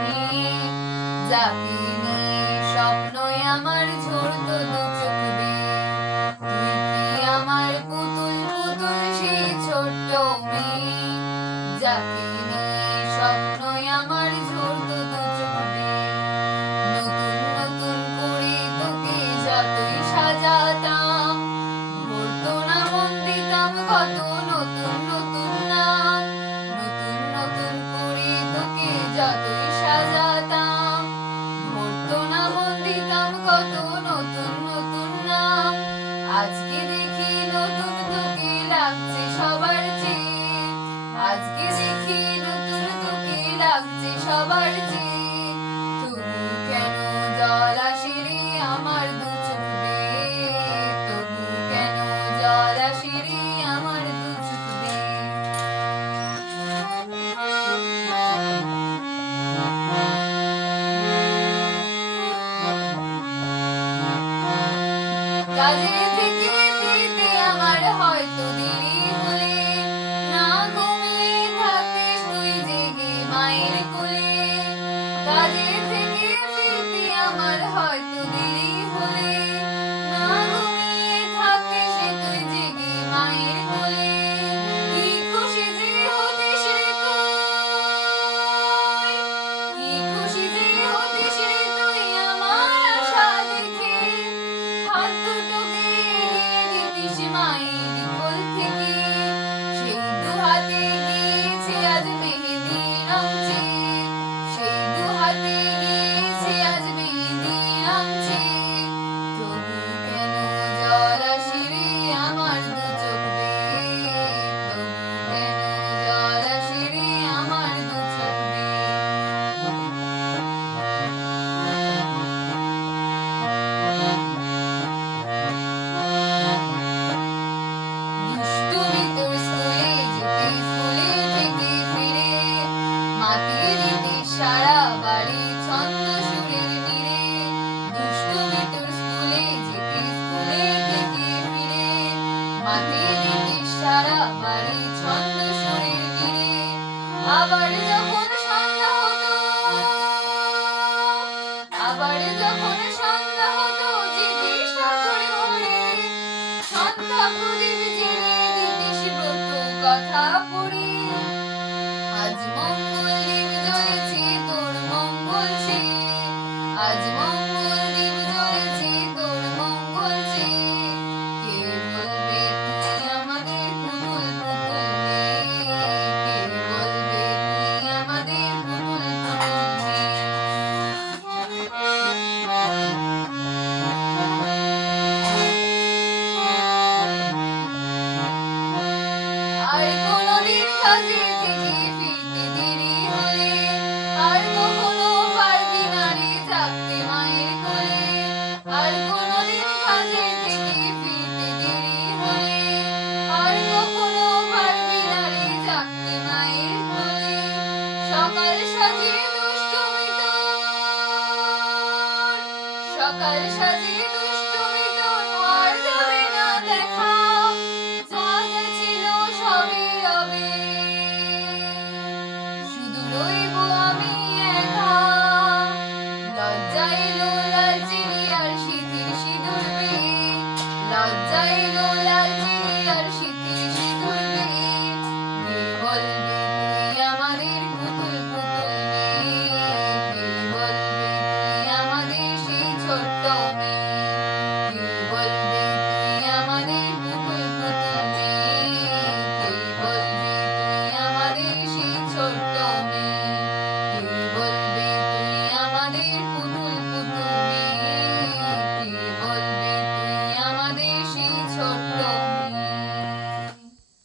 মেয়ে, যাকে নিয়ে স্বপ্নই আমার ঝরতো দু চোখ বেয়ে। তুই কি আমার পুতুল পুতুল সেই ছোট্ট মেয়ে, যাকে নিয়ে স্বপ্নই আমার ঝরতো দু চোখ বেয়ে। নতুন নতুন করে তোকে যতই সাজাতাম, ভরতো না মন, দিতাম কত নতুন নতুন নাম। নতুন নতুন করে তোকে যতই সাজাতাম, ভরতো না মন, দিতাম কত নতুন নতুন নাম। আজকে দেখি নতুন তোকে লাগছে সবার চেয়ে, আজকে দেখি নতুন তোকে লাগছে সবার চেয়ে। তবু কেন জল আসে রে আমার দু চোখ বেয়ে, তবু কেন জল আসে রে আমার দু চোখ বেয়ে। কাজে থেকে ফিরতে আমার হয়তো দেরি হলে, না ঘুমিয়ে থাকিস তুই জেগে মায়ের কোলে। কাজে থেকে ফিরতে আমার হয়তো দেরি হলে, না ঘুমিয়ে থাকিস তুই জেগে মায়ের কোলে। কি খুশি যে হতিস রে তুই, কি খুশি যে হতিস রে তুই আমার আশা দেখে। হাত দুটোকে এগিয়ে দিতিস মায়ের কোল থেকে, সেই দু হাতে গিয়েছে আজ মেহেদি রং চেয়ে, সেই দু হাতে গিয়েছে আজ মেহেদি রং চেয়ে। তবু কেন জল আসে রে আমার দু চোখ বেয়ে, তবু কেন জল আসে রে আমার দু চোখ বেয়ে। দুষ্টুমি তোর স্কুলে যেতে, স্কুলে থেকে ফিরে মাতিয়ে দিতে সারা বাড়ি ছন্দ সুরের নীড়ে। দুষ্টুমি তোর স্কুলে যেতে, স্কুলে থেকে ফিরে মাতিয়ে দিতে সারা বাড়ি ছন্দ সুরের নীড়ে। আবার যখন সন্ধ্যা হতো, আবার যখন সন্ধ্যা হতো যেতিস ঠাকুর ঘরে, সন্ধ্যা প্রদীপ জ্বেলে দিতিস ব্রত কথা পড়ে। আজ মঙ্গল দ্বীপ জ্বলেছে তোর মঙ্গল চেয়ে, আজ মঙ্গল দ্বীপ জ্বলেছে তোর মঙ্গল চেয়ে। কে বলবে তুই আমাদের পুতুল পুতুল মেয়ে, কে বলবে তুই আমাদের পুতুল পুতুল মেয়ে। আর কোনদিন কাজে থেকে ফিরতে দেরি হলে, আর কখনো পারবি না রে থাকতে মায়ের কোলে। আর কোনদিন কাজে থেকে ফিরতে দেরি হলে, আর কখনো পারবি না রে থাকতে মায়ের কোলে। সকাল সাজে দুষ্টুমি তোর, সকাল সাজে